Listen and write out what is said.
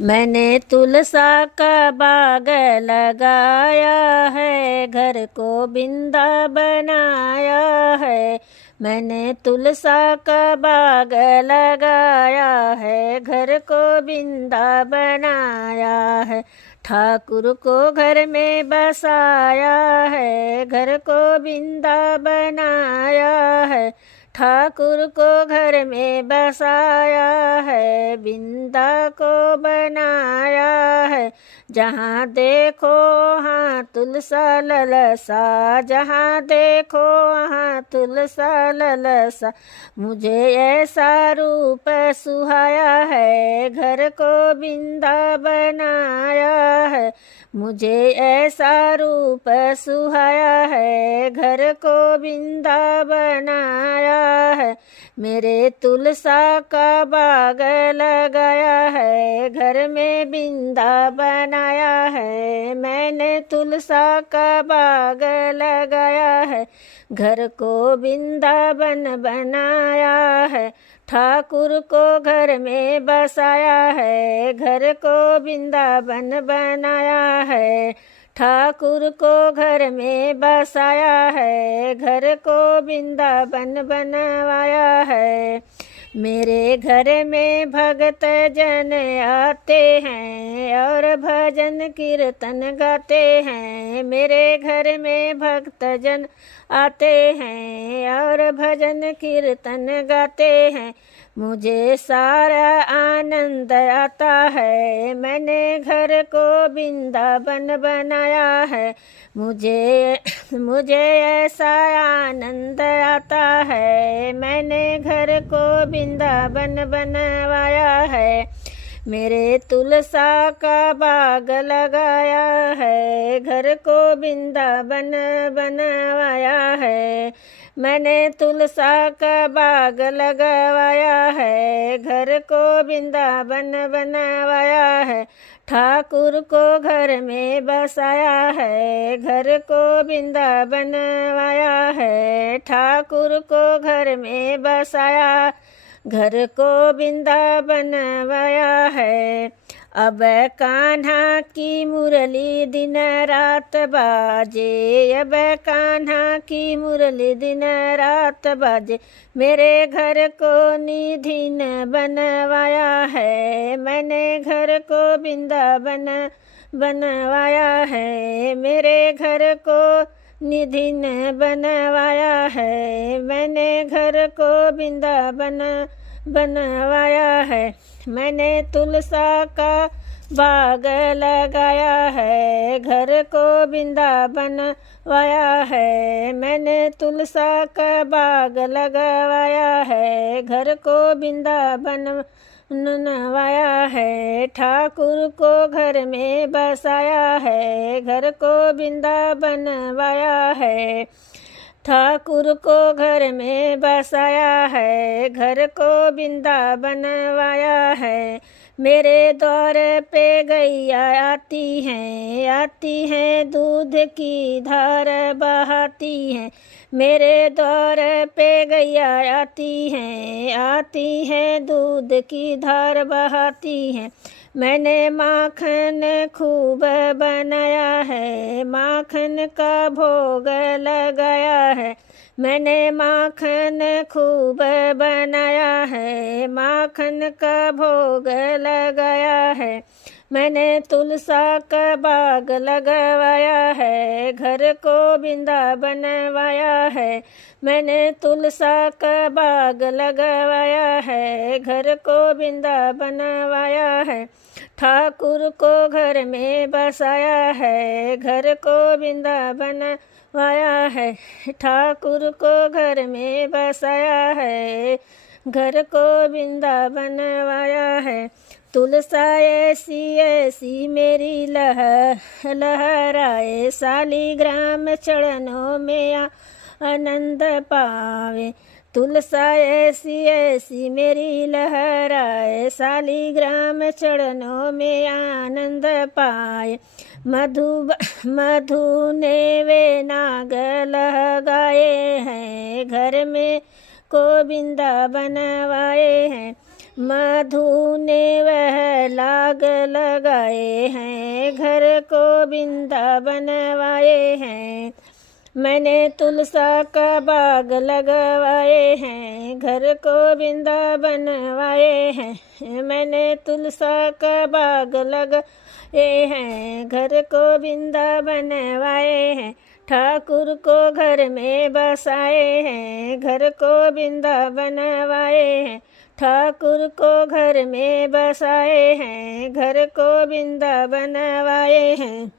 मैंने तुलसा का बाग लगाया है, घर को बिंदा बनाया है। मैंने तुलसा का बाग लगाया है, घर को बिंदा बनाया है। ठाकुर को घर में बसाया है, घर को बिंदा बनाया है। ठाकुर को घर में बसाया है, बिंदा को बनाया है। जहाँ देखो वहाँ तुलसा ललसा, जहाँ देखो वहाँ तुलसा ललसा। मुझे ऐसा रूप सुहाया है, घर को बिंदा बनाया है। मुझे ऐसा रूप सुहाया है, घर को बिंदा बनाया है। मेरे तुलसा का बाग लगाया है, घर में बिंदा बनाया है। मैंने तुलसा का बाग लगाया है, घर को बिंदाबन बनाया है। ठाकुर को घर में बसाया है, घर को बिंदाबन बनाया है। ठाकुर को घर में बसाया है, घर को बिंदाबन बनवाया है। मेरे घर में भगत जन आते हैं और भजन कीर्तन गाते हैं। मेरे घर में भक्त जन आते हैं और भजन कीर्तन गाते हैं। मुझे सारा आनंद आता है, मैंने घर को बिंदाबन बनाया है। मुझे ऐसा आनंद आता है, मैंने घर को बिंदाबन बनवाया है। मेरे तुलसा का बाग लगाया है, घर को बिंदाबन बनवाया है। मैंने तुलसा का बाग लगवाया है, घर को बिंदाबन बनवाया है। ठाकुर को घर में बसाया है, घर को बिंदा बनवाया है। ठाकुर को घर में बसाया, घर को बिंदा बनवाया है। अब कान्हा की मुरली दिन रात बाजे, अब कान्हा की मुरली दिन रात बाजे। मेरे घर को निधिन बनवाया है, मैंने घर को बिंदाबन बनवाया है। मेरे घर को निधिन बनवाया है, मैंने घर को बिंदाबन बनवाया है। मैंने तुलसा का बाग लगाया है, घर को बिंदाबन बनवाया है। मैंने तुलसा का बाग लगवाया है, घर को बिंदाबन बनवाया है। ठाकुर को घर में बसाया है, घर को बिंदाबन बनवाया है। ठाकुर को घर में बसाया है, घर को बिंदाबन बनवाया है। मेरे द्वार पे गैया आती हैं दूध की धार बहाती हैं। मेरे द्वार पे गैया आती हैं दूध की धार बहाती हैं। मैंने माखन खूब बनाया है, माखन का भोग लगाया है। मैंने माखन खूब बनाया है, माखन का भोग लगाया है। मैंने तुलसा का बाग लगवाया है, घर को बिंदा बनवाया है। मैंने तुलसा का बाग लगवाया है, घर को बिंदा बनवाया है। ठाकुर को घर में बसाया है, घर को बिंदा बनवाया है। ठाकुर को घर में बसाया है, घर को बिंदा बनवाया है। तुलसा ऐसी मेरी लहराए, सालिग्राम चरणों में आनंद पावे। तुलसा ऐसी मेरी लहराए, सालिग्राम चरणों में आनंद पाए। मधु ने वे नाग लगाए हैं, घर में को बिंदा बनवाए हैं। मधु ने वह लाग लगाए हैं, घर को बिंदा बनवाए हैं। मैंने तुलसा का बाग लगवाए हैं, घर को बिंदा बनवाए हैं। मैंने तुलसा का बाग लगाए हैं, घर को बिंदा बनवाए हैं। ठाकुर को घर में बसाए हैं, घर को बिंदा बनवाए हैं। ठाकुर को घर में बसाए हैं, घर को बिंदा बनवाए हैं।